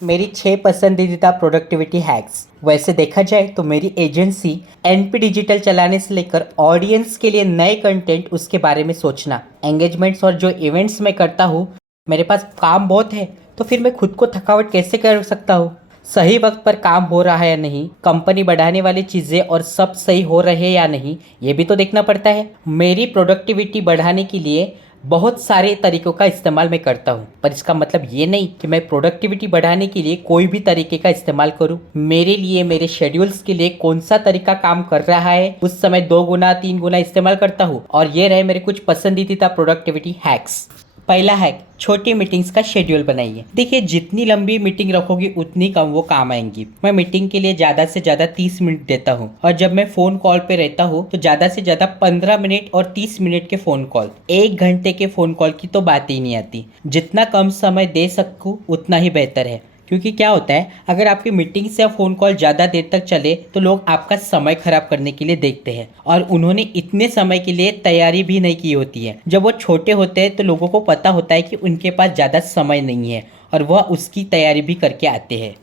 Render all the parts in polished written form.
मेरी 6 पसंदीदा productivity hacks. वैसे देखा जाए तो मेरी एजेंसी एनपी डिजिटल चलाने से लेकर ऑडियंस के लिए नए कंटेंट उसके बारे में सोचना, एंगेजमेंट्स और जो इवेंट्स मैं करता हूँ, मेरे पास काम बहुत है तो फिर मैं खुद को थकावट कैसे कर सकता हूँ। सही वक्त पर काम हो रहा है या नहीं, कंपनी बढ़ाने वाली चीज़ें और सब सही हो रहे हैं या नहीं, ये भी तो देखना पड़ता है। मेरी प्रोडक्टिविटी बढ़ाने के लिए बहुत सारे तरीकों का इस्तेमाल मैं करता हूँ, पर इसका मतलब ये नहीं कि मैं प्रोडक्टिविटी बढ़ाने के लिए कोई भी तरीके का इस्तेमाल करूँ। मेरे लिए मेरे शेड्यूल्स के लिए कौन सा तरीका काम कर रहा है उस समय 2 गुना 3 गुना इस्तेमाल करता हूँ। और ये रहे मेरे कुछ पसंदीदा प्रोडक्टिविटी हैक्स। पहला हैक, छोटी मीटिंग्स का शेड्यूल बनाइए। देखिए, जितनी लंबी मीटिंग रखोगी उतनी कम वो काम आएंगी। मैं मीटिंग के लिए ज़्यादा से ज़्यादा 30 मिनट देता हूँ और जब मैं फ़ोन कॉल पे रहता हूँ तो ज़्यादा से ज़्यादा 15 मिनट और 30 मिनट के फ़ोन कॉल। 1 घंटे के फ़ोन कॉल की तो बात ही नहीं आती। जितना कम समय दे सकूँ उतना ही बेहतर है, क्योंकि क्या होता है, अगर आपकी मीटिंग्स या फ़ोन कॉल ज़्यादा देर तक चले तो लोग आपका समय खराब करने के लिए देखते हैं और उन्होंने इतने समय के लिए तैयारी भी नहीं की होती है। जब वो छोटे होते हैं तो लोगों को पता होता है कि उनके पास ज़्यादा समय नहीं है और वह उसकी तैयारी भी करके आते हैं।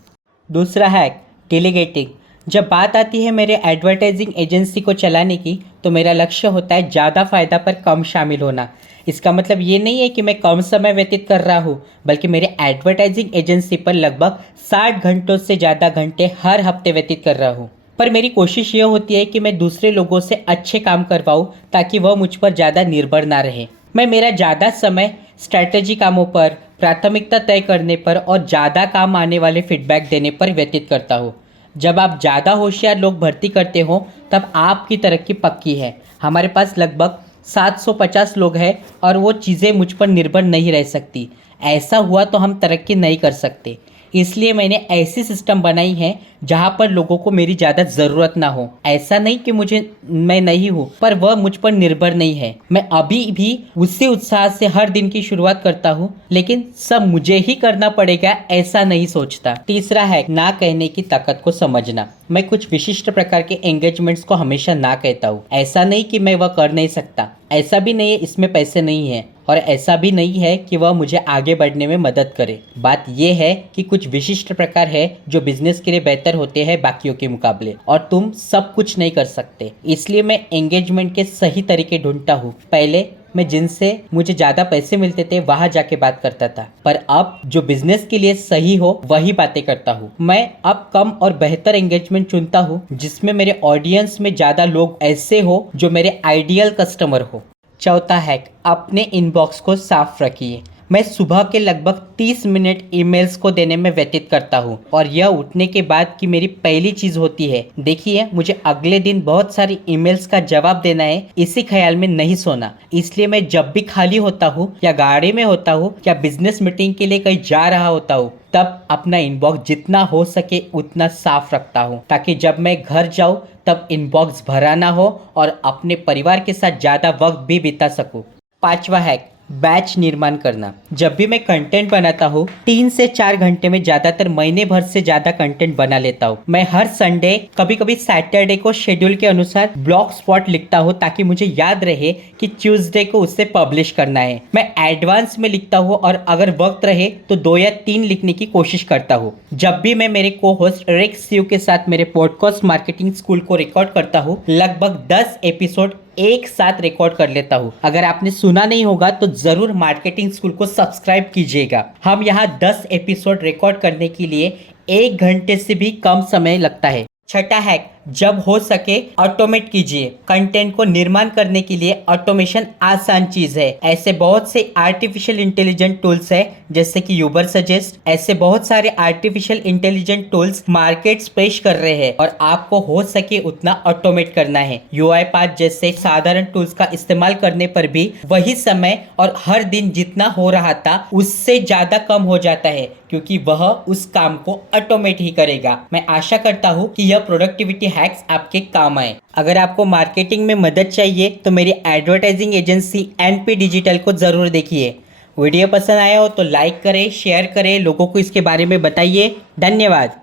दूसरा हैक, डेलीगेटिंग। जब बात आती है मेरे एडवर्टाइजिंग एजेंसी को चलाने की तो मेरा लक्ष्य होता है ज़्यादा फ़ायदा पर कम शामिल होना। इसका मतलब ये नहीं है कि मैं कम समय व्यतीत कर रहा हूँ, बल्कि मेरे एडवर्टाइजिंग एजेंसी पर लगभग 60 घंटों से ज़्यादा घंटे हर हफ्ते व्यतीत कर रहा हूँ। पर मेरी कोशिश ये होती है कि मैं दूसरे लोगों से अच्छे काम करवाऊँ ताकि वह मुझ पर ज़्यादा निर्भर ना रहे। मैं मेरा ज़्यादा समय स्ट्रैटेजी कामों पर, प्राथमिकता तय करने पर और ज़्यादा काम आने वाले फीडबैक देने पर व्यतीत करता हूँ। जब आप ज़्यादा होशियार लोग भर्ती करते हो तब आपकी तरक्की पक्की है। हमारे पास लगभग 750 लोग हैं और वो चीज़ें मुझ पर निर्भर नहीं रह सकती। ऐसा हुआ तो हम तरक्की नहीं कर सकते। इसलिए मैंने ऐसी सिस्टम बनाई है जहाँ पर लोगों को मेरी ज़्यादा ज़रूरत ना हो। ऐसा नहीं कि मैं नहीं हूँ, पर वह मुझ पर निर्भर नहीं है। मैं अभी भी उसी उत्साह से हर दिन की शुरुआत करता हूँ, लेकिन सब मुझे ही करना पड़ेगा ऐसा नहीं सोचता। तीसरा है, ना कहने की ताकत को समझना। मैं कुछ विशिष्ट प्रकार के एंगेजमेंट्स को हमेशा ना कहता हूँ। ऐसा नहीं कि मैं वह कर नहीं सकता, ऐसा भी नहीं है इसमें पैसे नहीं है, और ऐसा भी नहीं है कि वह मुझे आगे बढ़ने में मदद करे। बात यह है कि कुछ विशिष्ट प्रकार है जो बिजनेस के लिए बेहतर होते हैं बाकियों के मुकाबले, और तुम सब कुछ नहीं कर सकते। इसलिए मैं एंगेजमेंट के सही तरीके ढूंढता हूँ। पहले मैं जिनसे मुझे ज़्यादा पैसे मिलते थे वहाँ जाके बात करता था, पर अब जो बिजनेस के लिए सही हो वही बातें करता हूँ। मैं अब कम और बेहतर एंगेजमेंट चुनता हूँ जिसमें मेरे ऑडियंस में ज़्यादा लोग ऐसे हो जो मेरे आइडियल कस्टमर हो। चौथा हैक, अपने इनबॉक्स को साफ रखिए। मैं सुबह के लगभग 30 मिनट ईमेल्स को देने में व्यतीत करता हूँ और यह उठने के बाद की मेरी पहली चीज़ होती है। देखिए, मुझे अगले दिन बहुत सारी ईमेल्स का जवाब देना है, इसी ख्याल में नहीं सोना। इसलिए मैं जब भी खाली होता हूँ या गाड़ी में होता हूँ या बिजनेस मीटिंग के लिए कहीं जा रहा होता हूँ, तब अपना इनबॉक्स जितना हो सके उतना साफ रखता हूँ, ताकि जब मैं घर जाऊँ तब इनबॉक्स भरा ना हो और अपने परिवार के साथ ज़्यादा वक्त भी बिता सकूँ। पांचवा हैक, बैच निर्माण करना। जब भी मैं कंटेंट बनाता हूँ 3 से 4 घंटे में ज़्यादातर महीने भर से ज़्यादा कंटेंट बना लेता हूँ। मैं हर संडे, कभी कभी सैटरडे को शेड्यूल के अनुसार ब्लॉग स्पॉट लिखता हूँ ताकि मुझे याद रहे कि ट्यूसडे को उसे पब्लिश करना है। मैं एडवांस में लिखता हूँ और अगर वक्त रहे तो 2 या 3 लिखने की कोशिश करता हूँ। जब भी मैं मेरे को होस्ट रेक्स सीयू के साथ मेरे पॉडकास्ट मार्केटिंग स्कूल को रिकॉर्ड करता हूँ, लगभग 10 एपिसोड एक साथ रिकॉर्ड कर लेता हूँ। अगर आपने सुना नहीं होगा तो जरूर मार्केटिंग स्कूल को सब्सक्राइब कीजिएगा। हम यहाँ 10 एपिसोड रिकॉर्ड करने के लिए 1 घंटे से भी कम समय लगता है। छठा हैक, जब हो सके ऑटोमेट कीजिए। कंटेंट को निर्माण करने के लिए ऑटोमेशन आसान चीज है। ऐसे बहुत से आर्टिफिशियल इंटेलिजेंट टूल्स है जैसे कि यूबर सजेस्ट। ऐसे बहुत सारे आर्टिफिशियल इंटेलिजेंट टूल्स मार्केट्स पेश कर रहे हैं और आपको हो सके उतना ऑटोमेट करना है। यूआई पाथ जैसे साधारण टूल्स का इस्तेमाल करने पर भी वही समय और हर दिन जितना हो रहा था उससे ज्यादा कम हो जाता है, क्योंकि वह उस काम को ऑटोमेट ही करेगा। मैं आशा करता हूँ कि यह प्रोडक्टिविटी हैक्स आपके काम आए। अगर आपको मार्केटिंग में मदद चाहिए तो मेरी एडवर्टाइजिंग एजेंसी एनपी डिजिटल को जरूर देखिए। वीडियो पसंद आया हो तो लाइक करें, शेयर करें, लोगों को इसके बारे में बताइए। धन्यवाद।